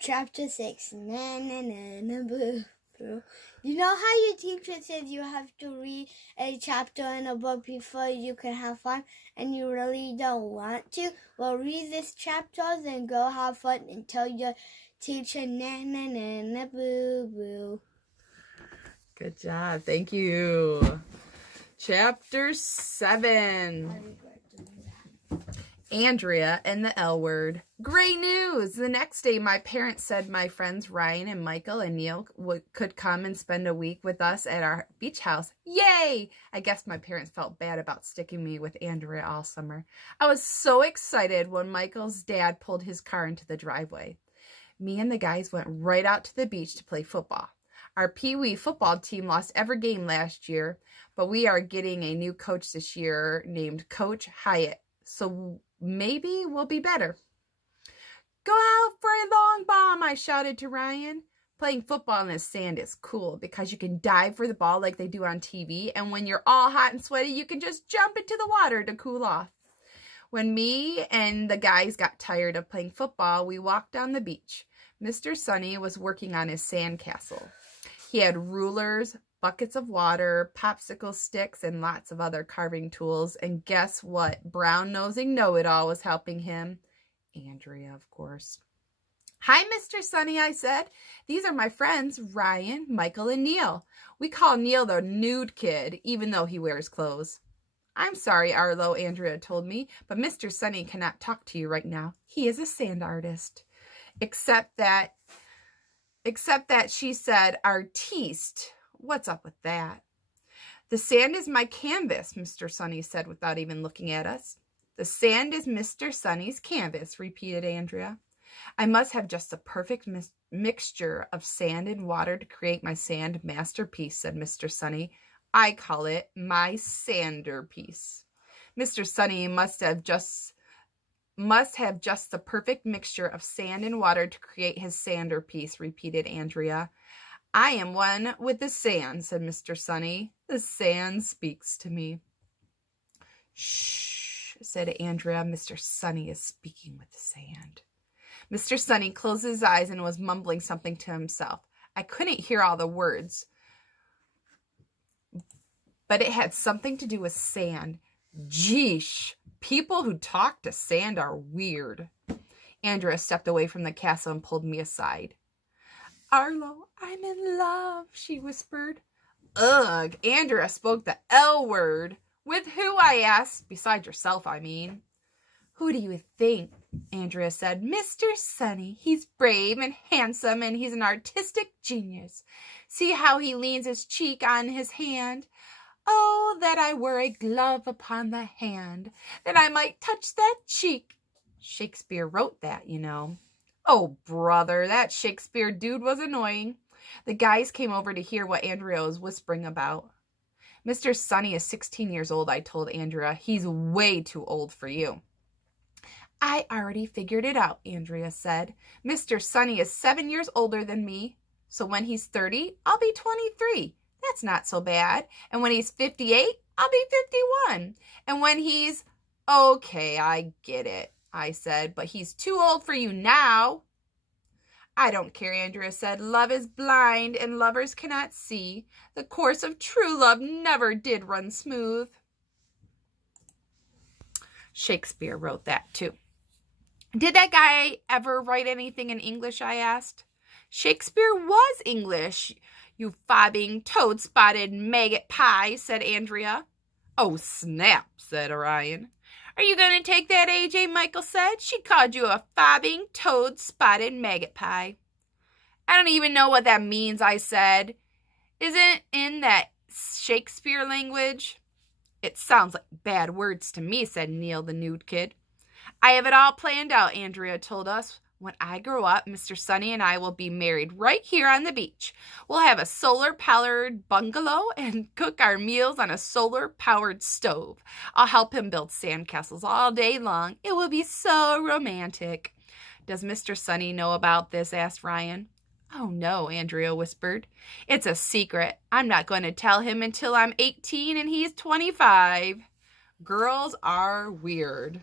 Chapter 6. Na na na na boo boo. You know how your teacher said you have to read a chapter in a book before you can have fun and you really don't want to? Well, read this chapter and go have fun and tell your teacher na na na na boo boo. Good job. Thank you. Chapter 7. Andrea and the L Word. Great news! The next day, my parents said my friends Ryan and Michael and Neil could come and spend a week with us at our beach house. Yay! I guess my parents felt bad about sticking me with Andrea all summer. I was so excited when Michael's dad pulled his car into the driveway. Me and the guys went right out to the beach to play football. Our Pee Wee football team lost every game last year, but we are getting a new coach this year named Coach Hyatt. So maybe we'll be better. Go out for a long bomb, I shouted to Ryan. Playing football in the sand is cool because you can dive for the ball like they do on TV, and when you're all hot and sweaty, you can just jump into the water to cool off. When me and the guys got tired of playing football, we walked down the beach. Mr. Sunny was working on his sandcastle. He had rulers, buckets of water, popsicle sticks, and lots of other carving tools. And guess what? Brown-nosing know-it-all was helping him. Andrea, of course. Hi, Mr. Sunny, I said. These are my friends, Ryan, Michael, and Neil. We call Neil the nude kid, even though he wears clothes. I'm sorry, Arlo, Andrea told me, but Mr. Sunny cannot talk to you right now. He is a sand artist. Except that she said artiste. What's up with that? The sand is my canvas, Mr. Sunny said without even looking at us. The sand is Mr. Sunny's canvas, repeated Andrea. I must have just the perfect mixture of sand and water to create my sand masterpiece, said Mr. Sunny. I call it my sanderpiece. Mr. Sunny must have just the perfect mixture of sand and water to create his sanderpiece, repeated Andrea. I am one with the sand, said Mr. Sunny. The sand speaks to me. Shh, said Andrea. Mr. Sunny is speaking with the sand. Mr. Sunny closed his eyes and was mumbling something to himself. I couldn't hear all the words, but it had something to do with sand. Geesh, people who talk to sand are weird. Andrea stepped away from the castle and pulled me aside. Arlo, I'm in love, she whispered. Ugh, Andrea spoke the L word. With who, I asked. Besides yourself, I mean. Who do you think? Andrea said. Mr. Sunny. He's brave and handsome, and he's an artistic genius. See how he leans his cheek on his hand? Oh, that I were a glove upon the hand, that I might touch that cheek. Shakespeare wrote that, you know. Oh, brother, that Shakespeare dude was annoying. The guys came over to hear what Andrea was whispering about. Mr. Sunny is 16 years old, I told Andrea. He's way too old for you. I already figured it out, Andrea said. Mr. Sunny is 7 years older than me, so when he's 30, I'll be 23. That's not so bad. And when he's 58, I'll be 51. And when he's... Okay, I get it, I said, but he's too old for you now. I don't care, Andrea said. Love is blind and lovers cannot see. The course of true love never did run smooth. Shakespeare wrote that too. Did that guy ever write anything in English, I asked. Shakespeare was English, you fobbing, toad-spotted maggot pie, said Andrea. Oh, snap, said Orion. Are you going to take that, AJ? Michael said. She called you a fobbing, toad-spotted maggot pie. I don't even know what that means, I said. Isn't in that Shakespeare language? It sounds like bad words to me, said Neil, the nude kid. I have it all planned out, Andrea told us. When I grow up, Mr. Sunny and I will be married right here on the beach. We'll have a solar-powered bungalow and cook our meals on a solar-powered stove. I'll help him build sandcastles all day long. It will be so romantic. Does Mr. Sunny know about this? Asked Ryan. Oh, no, Andrea whispered. It's a secret. I'm not going to tell him until I'm 18 and he's 25. Girls are weird.